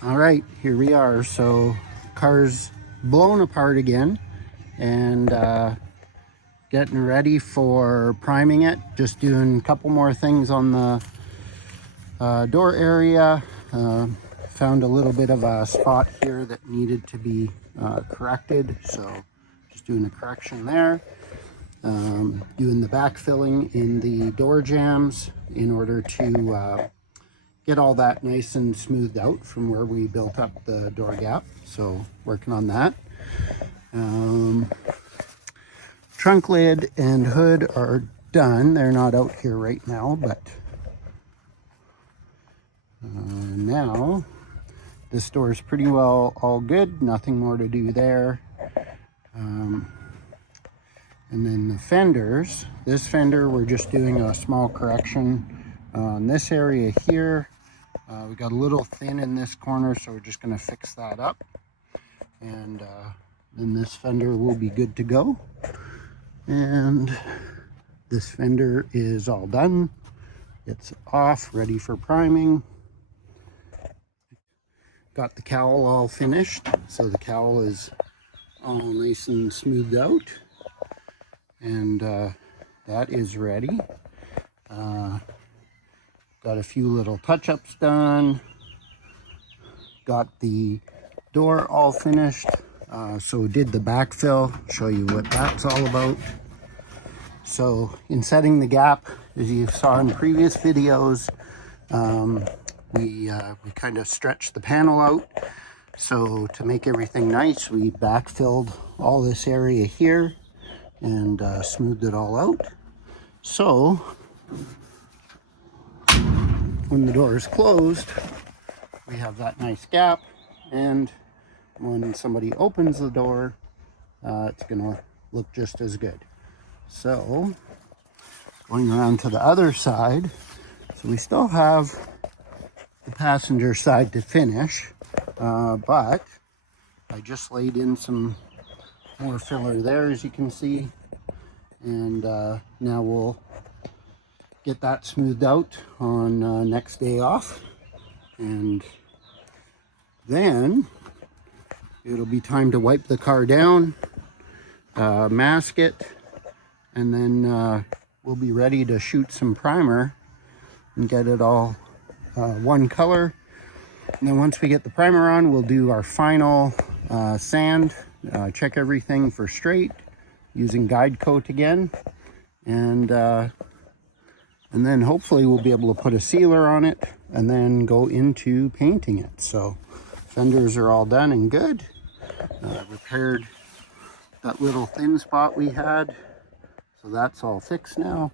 All right, here we are. So car's blown apart again, and getting ready for priming it. Just doing a couple more things on the door area. Found a little bit of a spot here that needed to be corrected, so just doing a correction there. Doing the backfilling in the door jambs in order to get all that nice and smoothed out from where we built up the door gap. So working on that. Trunk lid and hood are done. They're not out here right now, but now this door is pretty well all good. Nothing more to do there. And then the fenders, this fender, we're just doing a small correction on this area here. We got a little thin in this corner, so we're just going to fix that up. And then this fender will be good to go. And this fender is all done. It's off, ready for priming. Got the cowl all finished, so the cowl is all nice and smoothed out. And that is ready. Got a few little touch-ups done. Got the door all finished. So did the backfill. Show you what that's all about. So in setting the gap, as you saw in previous videos, we kind of stretched the panel out. So to make everything nice, we backfilled all this area here and smoothed it all out. So when the door is closed, we have that nice gap, and when somebody opens the door, it's gonna look just as good. So going around to the other side, so we still have the passenger side to finish, but I just laid in some more filler there, as you can see, and now we'll get that smoothed out on next day off, and then it'll be time to wipe the car down, mask it, and then we'll be ready to shoot some primer and get it all one color. And then once we get the primer on, we'll do our final sand, check everything for straight using guide coat again, and then hopefully we'll be able to put a sealer on it and then go into painting it. So fenders are all done and good. Repaired that little thin spot we had, so that's all fixed now.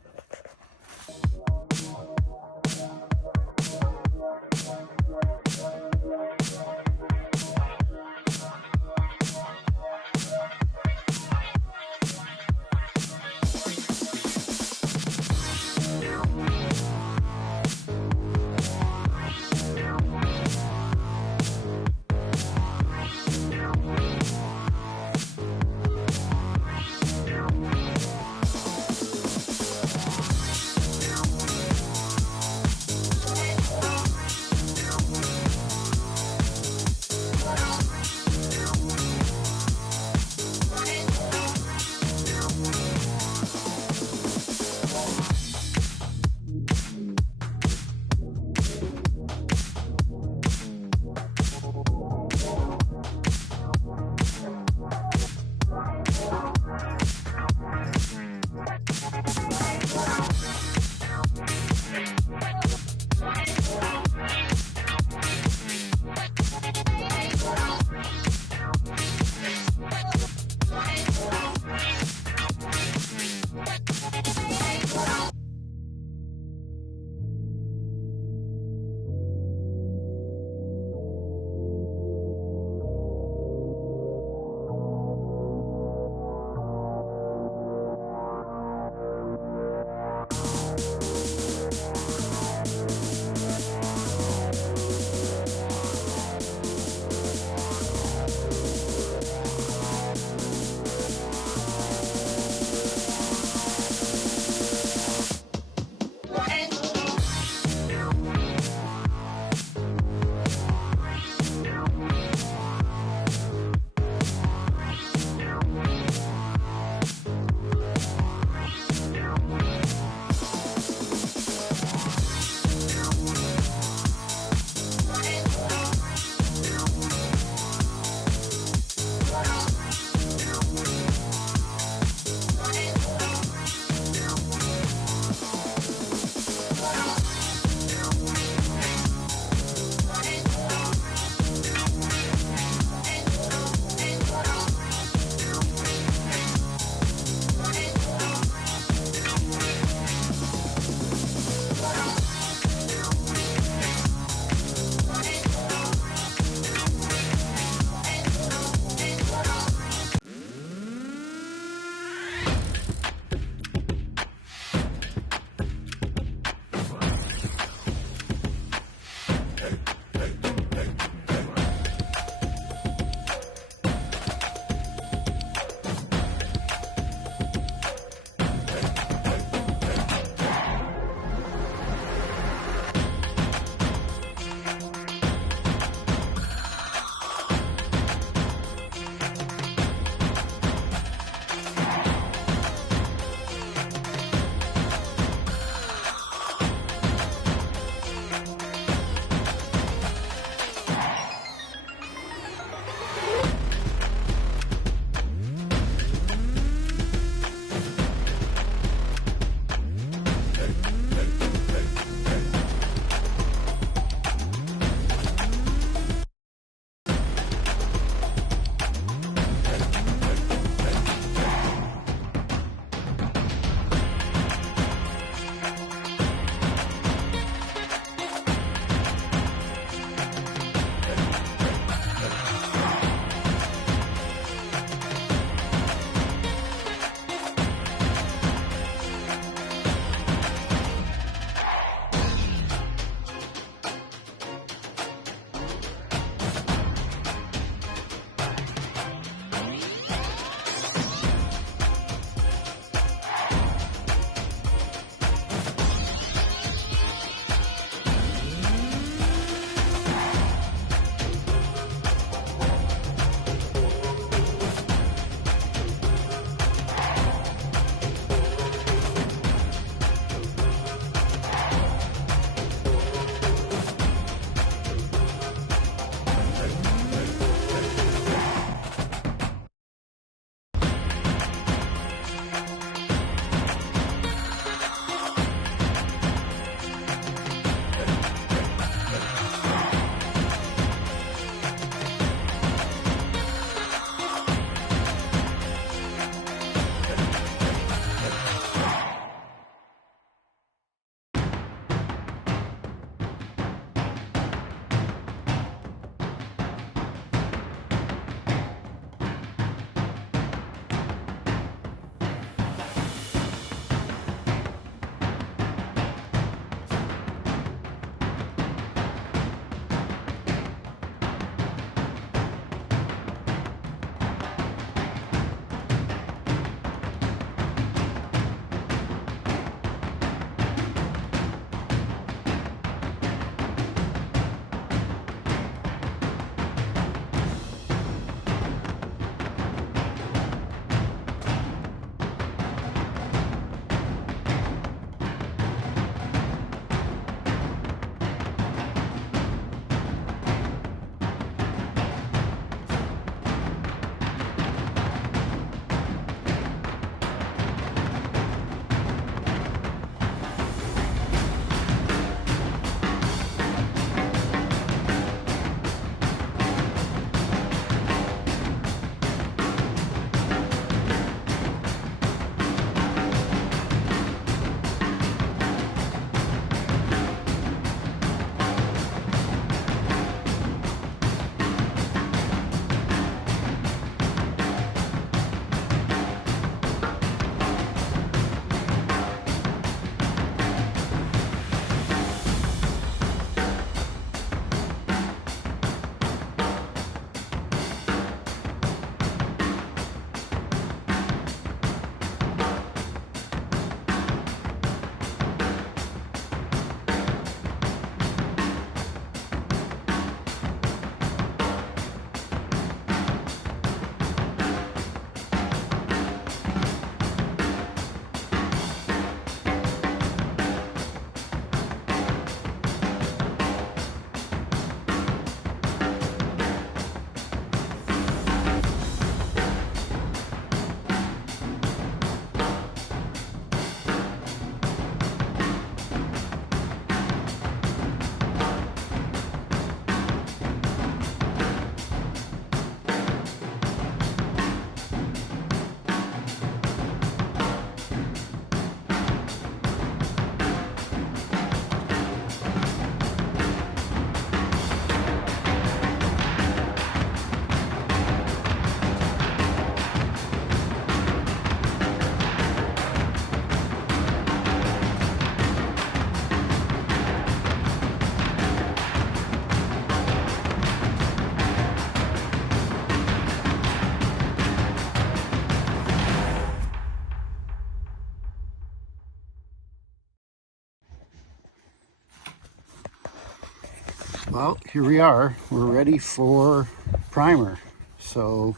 Well, here we are. We're ready for primer. So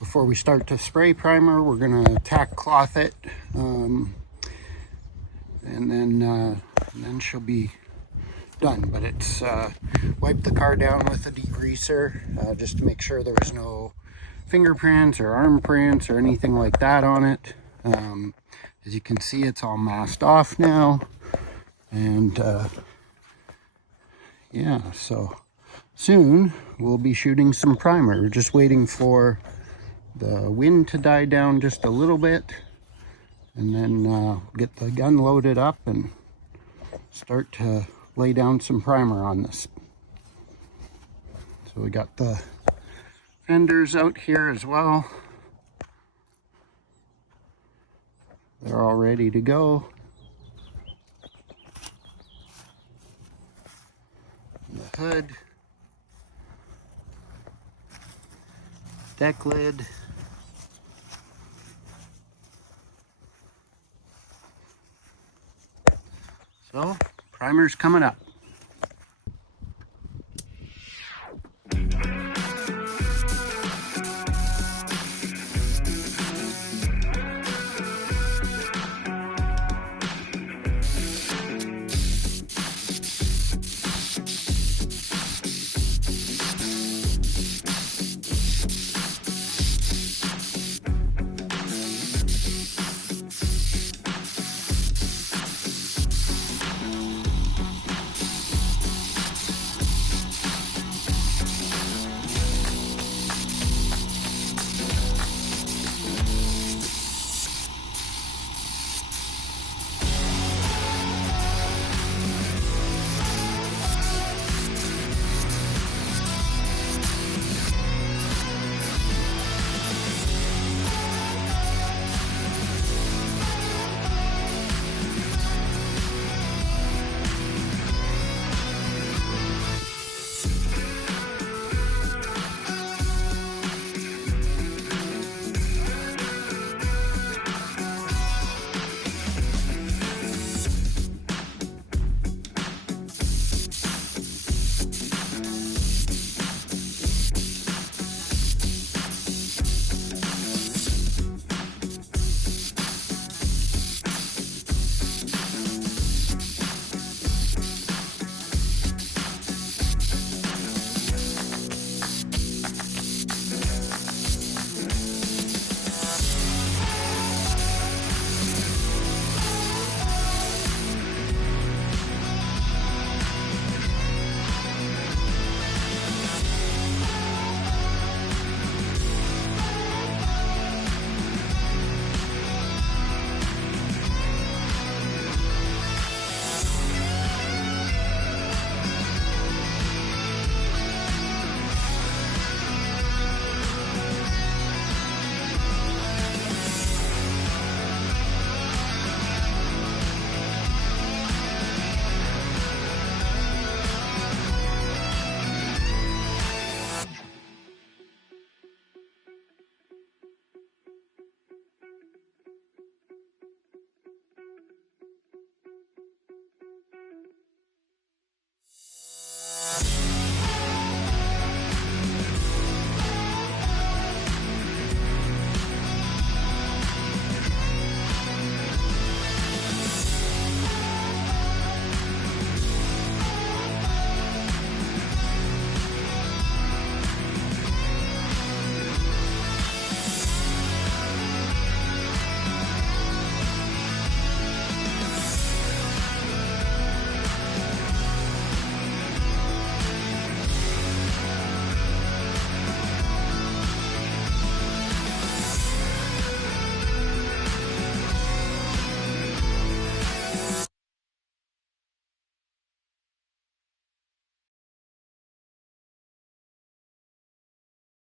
before we start to spray primer, we're going to tack cloth it, and then she'll be done. But it's wipe the car down with a degreaser just to make sure there was no fingerprints or arm prints or anything like that on it. As you can see, it's all masked off now, and yeah, so soon we'll be shooting some primer. We're just waiting for the wind to die down just a little bit, and then get the gun loaded up and start to lay down some primer on this. So we got the fenders out here as well. They're all ready to go. The hood, deck lid, so primer's coming up.